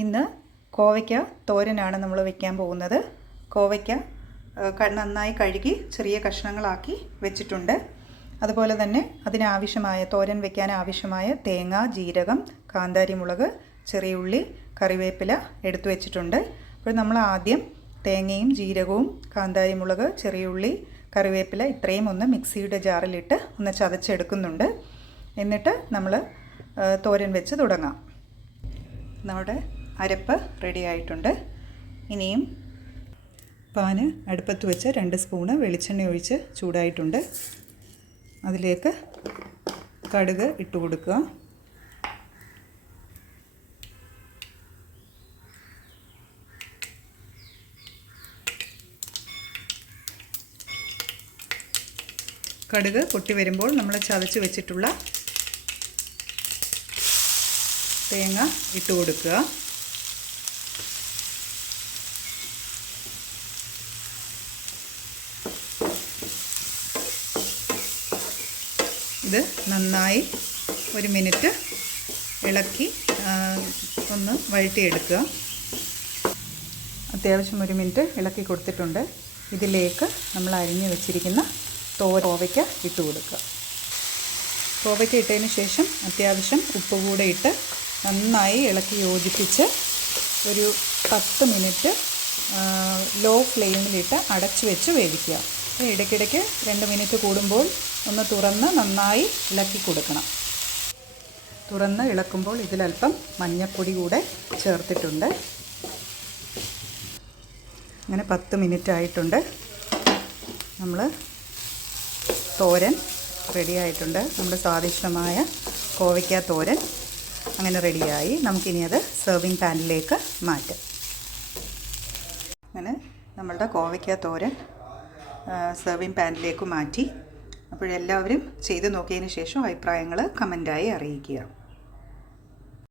ഇന്ന് കോവയ്ക്ക തോരനാണ് നമ്മൾ വയ്ക്കാൻ പോകുന്നത്. കോവയ്ക്ക നന്നായി കഴുകി ചെറിയ കഷ്ണങ്ങളാക്കി വെച്ചിട്ടുണ്ട്. അതുപോലെ തന്നെ അതിനാവശ്യമായ തോരൻ വയ്ക്കാൻ ആവശ്യമായ തേങ്ങ, ജീരകം, കാന്താരി മുളക്, ചെറിയ ഉള്ളി, കറിവേപ്പില എടുത്തു വെച്ചിട്ടുണ്ട്. അപ്പോൾ നമ്മൾ ആദ്യം തേങ്ങയും ജീരകവും കാന്താരി മുളക്, ചെറിയ ഉള്ളി, കറിവേപ്പില ഇത്രയും ഒന്ന് മിക്സിയുടെ ജാറിലിട്ട് ഒന്ന് ചതച്ചെടുക്കുന്നുണ്ട്. എന്നിട്ട് നമ്മൾ തോരൻ വെച്ച് തുടങ്ങാം. നമ്മുടെ അരപ്പ് റെഡി ആയിട്ടുണ്ട്. ഇനിയും പാന് അടുപ്പത്ത് വെച്ച് 2 സ്പൂണ് വെളിച്ചെണ്ണ ഒഴിച്ച് ചൂടായിട്ടുണ്ട്. അതിലേക്ക് കടുക് ഇട്ട് കൊടുക്കുക. കടുക് പൊട്ടി വരുമ്പോൾ നമ്മൾ ചതച്ച് വെച്ചിട്ടുള്ള തേങ്ങ ഇട്ട് കൊടുക്കുക. ഇത് നന്നായി 1 മിനിറ്റ് ഇളക്കി ഒന്ന് വഴറ്റിയെടുക്കുക. അത്യാവശ്യം 1 മിനിറ്റ് ഇളക്കി കൊടുത്തിട്ടുണ്ട്. ഇതിലേക്ക് നമ്മൾ അരിഞ്ഞു വെച്ചിരിക്കുന്ന കോവയ്ക്ക ഇട്ട് കൊടുക്കുക. കോവയ്ക്ക ഇട്ടതിന് ശേഷം അത്യാവശ്യം ഉപ്പ് കൂടെ ഇട്ട് നന്നായി ഇളക്കി യോജിപ്പിച്ച് ഒരു 10 മിനിറ്റ് ലോ ഫ്ലെയിമിലിട്ട് അടച്ചു വെച്ച് വേവിക്കുക. ഇടയ്ക്കിടയ്ക്ക് 2 മിനിറ്റ് കൂടുമ്പോൾ ഒന്ന് തുറന്ന് നന്നായി ഇളക്കി കൊടുക്കണം. തുറന്ന് ഇളക്കുമ്പോൾ ഇതിലൽപ്പം മഞ്ഞൾപ്പൊടി കൂടെ ചേർത്തിട്ടുണ്ട്. അങ്ങനെ 10 മിനിറ്റ് ആയിട്ടുണ്ട്. നമ്മൾ തോരൻ റെഡി ആയിട്ടുണ്ട്. നമ്മുടെ സ്വാദിഷ്ടമായ കോവയ്ക്ക തോരൻ അങ്ങനെ റെഡിയായി. നമുക്കിനി അത് സെർവിങ് പാനിലേക്ക് മാറ്റാം. അങ്ങനെ നമ്മളുടെ കോവയ്ക്ക തോരൻ സെർവിങ് പാനിലേക്ക് മാറ്റി. അപ്പോഴെല്ലാവരും ചെയ്ത് നോക്കിയതിന് ശേഷം അഭിപ്രായങ്ങൾ കമൻറ്റായി അറിയിക്കുക.